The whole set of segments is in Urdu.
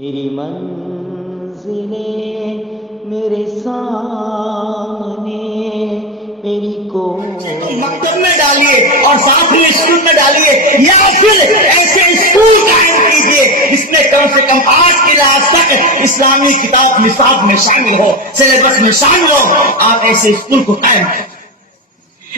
میری منزلیں میرے سامنے میری کو مکتب میں ڈالیے اور ساتھ میں اسکول میں ڈالیے، یا پھر ایسے اسکول قائم کیجیے جس میں کم سے کم 8 کلاس تک اسلامی کتاب نصاب میں شامل ہو، سلیبس میں شامل ہو۔ آپ ایسے اسکول کو قائم کریں،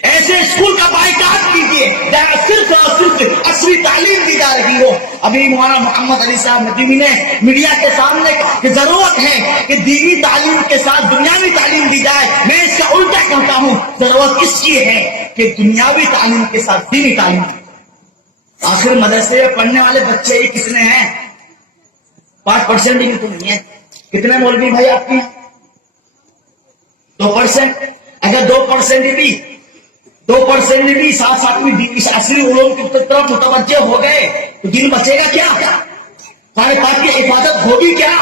ایسے اسکول کا بائیکاٹ کیجیے جہاں صرف اور صرف عصری تعلیم دی جا رہی ہو۔ ابھی مولانا محمد علی صاحب ندوی نے میڈیا کے سامنے کہا کہ ضرورت ہے کہ دینی تعلیم کے ساتھ دنیاوی تعلیم دی جائے۔ میں اس کا الٹا کہتا ہوں، ضرورت اس کی ہے کہ دنیاوی تعلیم کے ساتھ دینی تعلیم۔ آخر مدرسے میں پڑھنے والے بچے ہی کتنے ہیں؟ 5% بھی تو نہیں ہے۔ کتنے مولوی بھائی آپ کے؟ 2%۔ اگر 2% بھی ساتھ ساتھ میں عصری علوم کی طرف متوجہ ہو گئے تو دین بچے گا کیا؟ ہمارے پاک کی حفاظت ہوگی کیا؟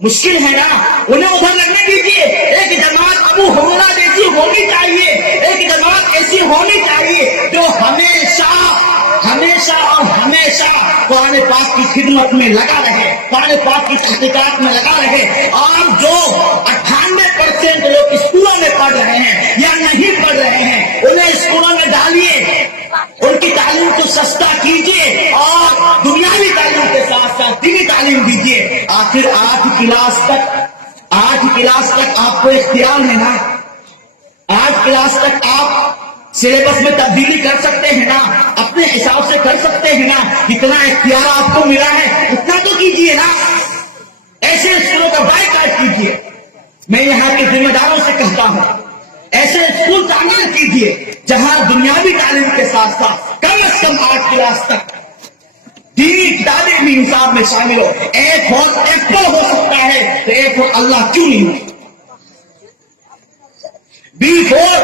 مشکل ہے نا۔ انہیں ادھر لگنے دیجیے۔ ایک جماعت ابو حریرہ جیسی ہونی چاہیے، ایک جماعت ایسی ہونی چاہیے جو ہمیشہ اور ہمیشہ قرآن پاک کی خدمت میں لگا رہے، قرآن پاک کی تحقیقات میں لگا رہے۔ اور جو 98% لوگ اسکولوں میں پڑھ رہے ہیں یا نہیں پڑھ رہے ہیں، انہیں اسکولوں میں ڈالیے، ان کی تعلیم کو سستا کیجیے اور دنیاوی تعلیم کے ساتھ ساتھ دینی تعلیم دیجیے۔ آخر 8 کلاس تک آپ کو اختیار ہے نا، 8 کلاس تک آپ سلیبس میں تبدیلی کر سکتے ہیں نا، اپنے حساب سے کر سکتے ہیں نا۔ جتنا اختیار آپ کو ملا ہے اتنا تو کیجیے نا، ایسے اسکولوں کا بائیکاٹ کیجیے۔ میں یہاں کے ذمہ داروں سے کہتا ہوں، ایسے اسکول تعمیر کیجیے جہاں دنیاوی تعلیم کے ساتھ ساتھ کم از کم 8 کلاس تک دینی کتابیں بھی نصاب میں شامل ہو۔ ایک فور ایپل ہو سکتا ہے تو ایک فور اللہ کیوں نہیں ہو؟ B4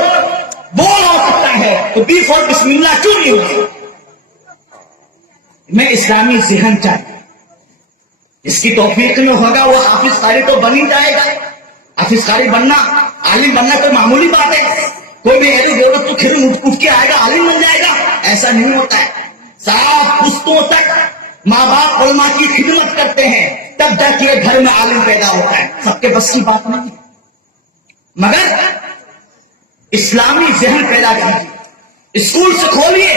بول ہو سکتا ہے تو B4 بسم اللہ کیوں نہیں ہو؟ میں اسلامی ذہن چاہیے، اس کی توفیق میں ہوگا وہ حافظ قاری تو بن ہی جائے گا۔ حافظ قاری بننا، عالم بننا کوئی معمولی بات ہے؟ کوئی بھی ضرورت تو پھر اٹھ کے آئے گا عالم بن جائے گا؟ ایسا نہیں ہوتا ہے۔ 7 پشتوں تک ماں باپ علماء کی خدمت کرتے ہیں، تب جا کے گھر میں عالم پیدا ہوتا ہے۔ سب کے بس کی بات نہیں ہے، مگر اسلامی ذہن پیدا کیجیے، اسکول سے کھولیے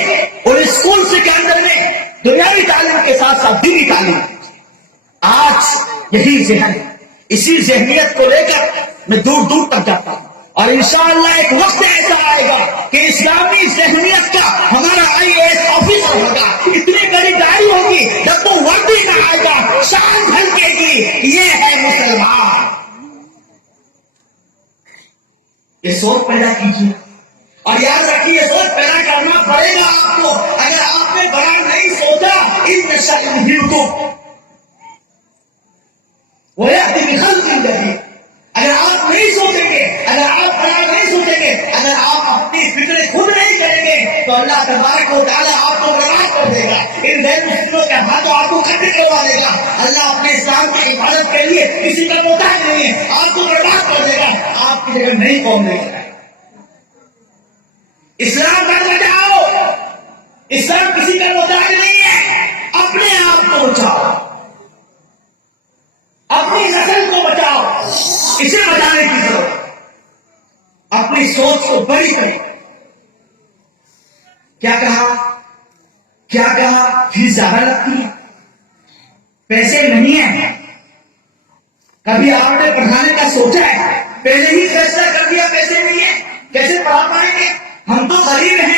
اور اسکول سے کے اندر میں دنیاوی تعلیم کے ساتھ ساتھ دینی تعلیم۔ آج یہی ذہن، اسی ذہنیت کو لے کر میں دور دور تک جاتا ہوں، اور انشاءاللہ ایک وقت ایسا آئے گا کہ اسلامی ذہنیت کا ہمارا IAS آفیسر ہوگا، اتنی بڑی گاڑی ہوگی، جب تو وردی کا آئے گا شان جھلکے گی، یہ ہے مسلمان۔ یہ سوچ پیدا کیجیے اور یاد رکھیے، یہ سوچ پیدا کرنا پڑے گا آپ کو۔ اگر آپ نے بڑا نہیں سوچا وہ اگر آپ نہیں سوچیں گے، اگر آپ بڑا نہیں سوچیں گے، اگر آپ اپنی فکر خود نہیں کریں گے تو اللہ تبارک و تعالیٰ آپ کو برباد کر دے گا۔ ان غیر مسلموں کے ہاتھوں آپ کو قتل کروا دے گا۔ اللہ اپنے اسلام کی حفاظت کے لیے کسی کا محتاج نہیں ہے، آپ کو برباد کر دے گا، آپ کی جگہ نہیں قوم لے گا۔ اسلام کا بچاؤ، اسلام کسی کا محتاج نہیں ہے، اپنے آپ کو بچاؤ، اپنی نسل کو بچاؤ، اسے بچانے کی ضرورت۔ اپنی سوچ کو بڑی کریں۔ کیا کہا فیس زیادہ لگتی ہے، پیسے نہیں ہیں؟ کبھی آپ نے پڑھانے کا سوچا ہے؟ پہلے ہی فیصلہ کر دیا پیسے نہیں ہے، کیسے پڑھا پائیں گے؟ ہم تو غریب ہیں،